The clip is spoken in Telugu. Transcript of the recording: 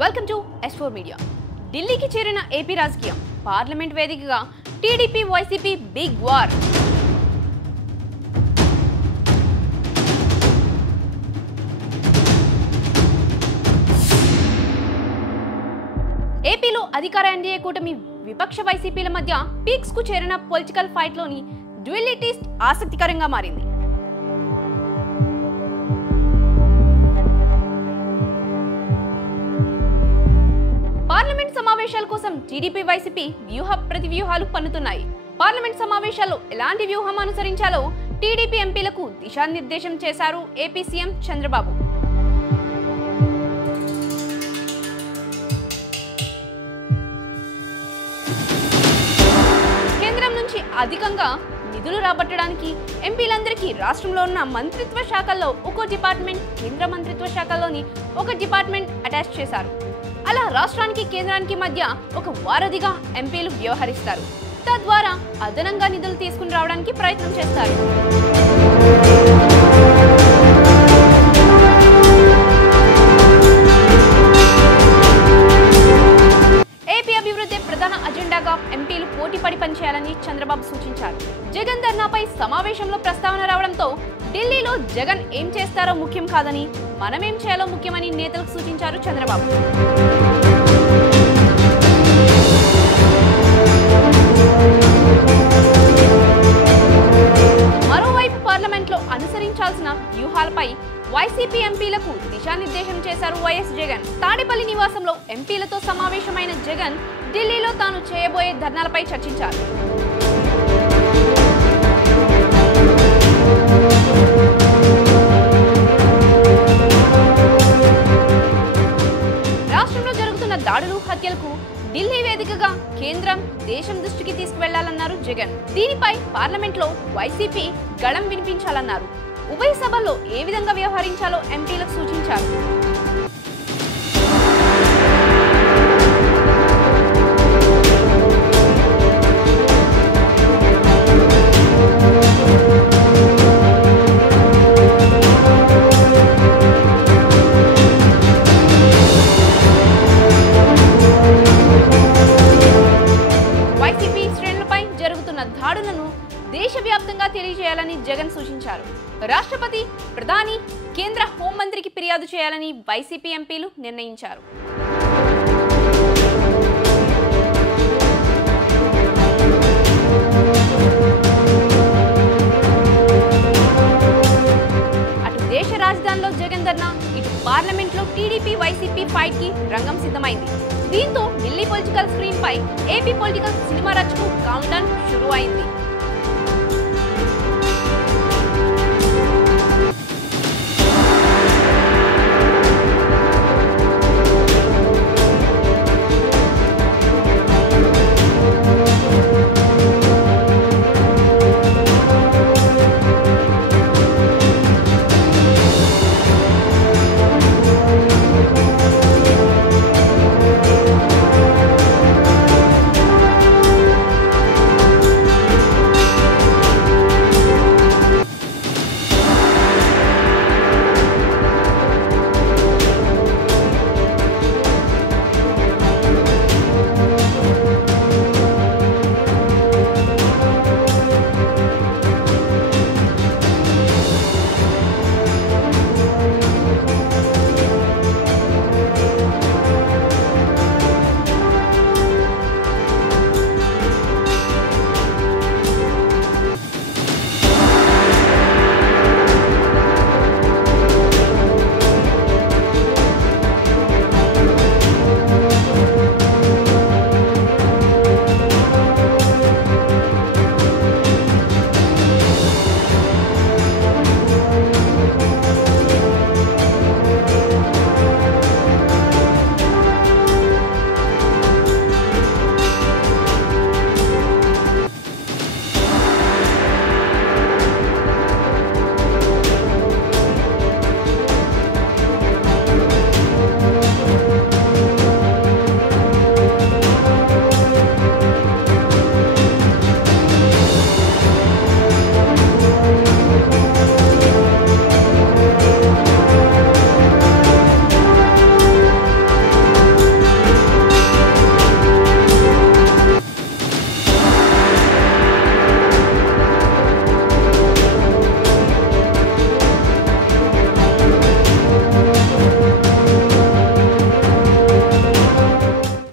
Welcome to S4 media. ఢిల్లీకి చేరిన ఏపీ రాజకీయం, పార్లమెంట్ వేదికగా టీడీపీ వైసీపీ బిగ్ వార్. ఏపీలో అధికార ఎన్డీఏ కూటమి విపక్ష వైసీపీల మధ్య పీక్స్ కు చేరిన పొలిటికల్ ఫైట్ లోని డ్యుయలిటీ ఆసక్తికరంగా మారింది. పార్లమెంట్ సమావేశాల కోసం టీడీపీ వైసీపీ ప్రతి వ్యూహాలు పన్నుతున్నాయి. పార్లమెంట్ సమావేశాల్లో ఎలాంటి వ్యూహం అనుసరించాలో టీడీపీ ఎంపీలకు దిశానిర్దేశం చేశారు ఏపీ సీఎం చంద్రబాబు. కేంద్రం నుంచి అధికంగా నిధులు రాబట్టడానికి ఎంపీలందరికీ రాష్ట్రంలో ఉన్న మంత్రిత్వ శాఖల్లో ఒక్కో డిపార్ట్మెంట్, కేంద్ర మంత్రిత్వ శాఖల్లోని ఒక డిపార్ట్మెంట్ అటాచ్ చేశారు. అలా రాష్ట్రానికి కేంద్రానికి మధ్య ఒక వారధిగా ఎంపీలు వ్యవహరిస్తారు. తద్వారా అదనంగా నిధులు తీసుకుని రావడానికి ప్రయత్నం చేస్తారు. ఏపీ అభివృద్ధి ప్రధాన అజెండాగా ఎంపీలు పోటీపడి పనిచేయాలని చంద్రబాబు సూచించారు. జగన్ ధర్నాపై సమావేశంలో ప్రస్తావన రావడంతో ఢిల్లీలో జగన్ ఏం చేస్తారో ముఖ్యం కాదని, మనమేం చేయాలో ముఖ్యమని నేతలకు సూచించారు చంద్రబాబు. మరోవైపు పార్లమెంట్లో అనుసరించాల్సిన వ్యూహాలపై వైసీపీ ఎంపీలకు దిశానిర్దేశం చేశారు వైఎస్ జగన్. తాడేపల్లి నివాసంలో ఎంపీలతో సమావేశమైన జగన్ ఢిల్లీలో తాను చేయబోయే ధర్నాలపై చర్చించారు. రాష్ట్రంలో జరుగుతున్న దాడులు, హత్యలకు ఢిల్లీ వేదికగా కేంద్రం, దేశం దృష్టికి తీసుకువెళ్లాలన్నారు జగన్. దీనిపై పార్లమెంట్లో వైసీపీ గళం వినిపించాలన్నారు. ఉభయ సభల్లో ఏ విధంగా వ్యవహరించాలో ఎంపీలకు సూచించారు. వైసీపీ శ్రేణులపై జరుగుతున్న దాడులను దేశవ్యాప్తంగా తెలియజేయాలని జగన్ సూచించారు. రాష్ట్రపతి, ప్రధాని, కేంద్ర హోంమంత్రికి ఫిర్యాదు చేయాలని వైసీపీ ఎంపీలు నిర్ణయించారు. అటు దేశ రాజధానిలో జగన్ ధర్నా, ఇటు పార్లమెంట్లో టీడీపీ వైసీపీ ఫైట్ కి రంగం సిద్ధమైంది. దీంతో ఢిల్లీ పొలిటికల్ స్క్రీన్ పై ఏపీ పొలిటికల్ సినిమా రచనకు కౌంట్ డౌన్ షురూ అయింది.